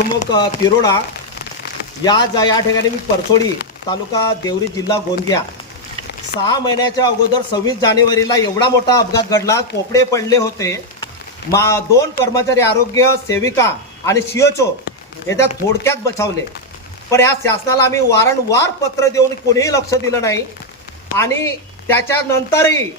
प्रमुख तिरोडा. या जा या ठिकाणी मी परसोडी तालुका देवरी जिल्हा गोंदिया. सहा महिन्याच्या अगोदर सव्वीस जानेवारीला एवढा मोठा अपघात घडला कोपडे पडले होते. मा दोन कर्मचारी आरोग्य सेविका आणि सीओचो हे त्या थोडक्यात बचावले. पण या शासनाला आम्ही वारंवार पत्र देऊन कोणीही लक्ष दिलं नाही. आणि त्याच्यानंतरही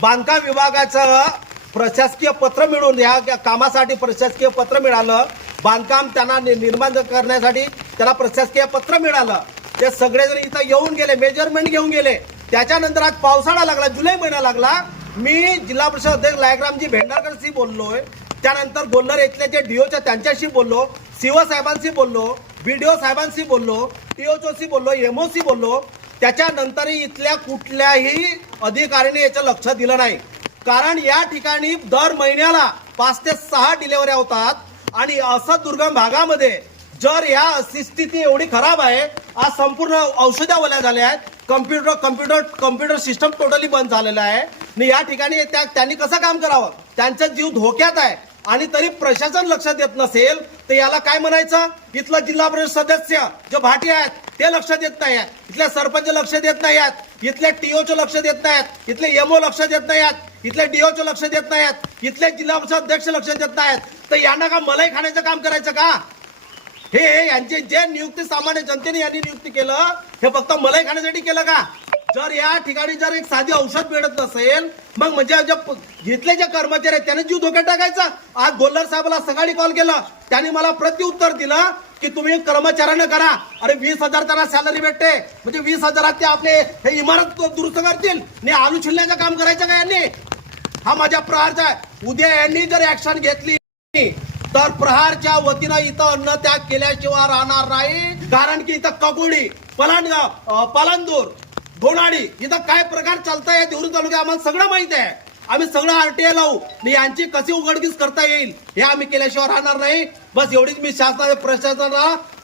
बांधकाम विभागाचं प्रशासकीय पत्र मिळून या कामासाठी प्रशासकीय पत्र मिळालं. बांधकाम त्यांना नि- निर्माण करण्यासाठी त्याला प्रशासकीय पत्र मिळालं. ते सगळेजण इथं येऊन गेले मेजरमेंट घेऊन गेले. त्याच्यानंतर आज पावसाळा लागला जुलै महिना लागला. मी जिल्हा परिषद अध्यक्ष लायकरामजी भेंडारकरशी बोललोय. त्यानंतर गोल्लर इथले जे डीओच्या त्यांच्याशी बोललो सीओ साहेबांशी बोललो ओ साहेबांशी बोललो टीओचोशी बोललो एमओशी बोललो. त्याच्यानंतरही इथल्या कुठल्याही अधिकाऱ्याने याचं लक्ष दिलं नाही. कारण या ठिकाणी दर महिन्याला पाच ते सहा डिलेवऱ्या होतात. आणि असं दुर्गम भागामध्ये जर या स्थिती एवढी खराब आहे आज संपूर्ण औषध्या ओल्या झाल्या आहेत computer computer computer system totally बंद झालेलं आहे. आणि या ठिकाणी त्या त्यांनी कसं काम करावं? त्यांचा जीव धोक्यात आहे. आणि तरी प्रशासन लक्ष देत नसेल तर याला काय म्हणायचं? इथलं जिल्हा परिषद सदस्य जे भाटी आहेत ते लक्ष देत नाही इथल्या इथले सरपंच लक्ष देत नाही आहेत इथले टीओचं लक्ष देत नाहीत इथले एमओ लक्ष देत नाही आहेत इथले डीओचं लक्ष देत नाही इथले जिल्हा परिषद अध्यक्ष लक्ष देत नाहीत तर यांना का मलाई खाण्याचं काम करायचं का? हे यांचे जे नियुक्ती सामान्य जनतेने यांनी नियुक्ती केलं हे फक्त मलाई खाण्यासाठी केलं का? जर या ठिकाणी जर एक साधी औषध मिळत नसेल मग म्हणजे जे घेतले जे कर्मचारी आहेत त्यांना जीव धोक्यात टाकायचा. आज गोल्लर साहेबाला सकाळी कॉल केला. त्यांनी मला प्रत्युत्तर दिलं. की तुम्ही कर्मचाऱ्यांना करा. अरे वीस हजार त्यांना सॅलरी भेटते. म्हणजे वीस हजारात ते आपले हे इमारत दुरुस्त करतील. आणि आलू छिल्ल्याचं काम करायचं का यांनी? हा माझ्या प्रहारचा आहे. उद्या यांनी जर ऍक्शन घेतली तर प्रहारच्या वतीनं इथं अन्न त्याग केल्याशिवाय राहणार नाही. कारण की इथं ककोडी पलांडगाव पलांदूर धोनाडी इथं काय प्रकार चालताय देऊर तालुक्यात आम्हाला सगळं माहीत आहे. आम्ही सगळं आरटीआय लावू. आणि यांची कशी उघडकीस करता येईल हे आम्ही केल्याशिवाय राहणार नाही. बस एवढीच मी शासनाच्या प्रशासनाला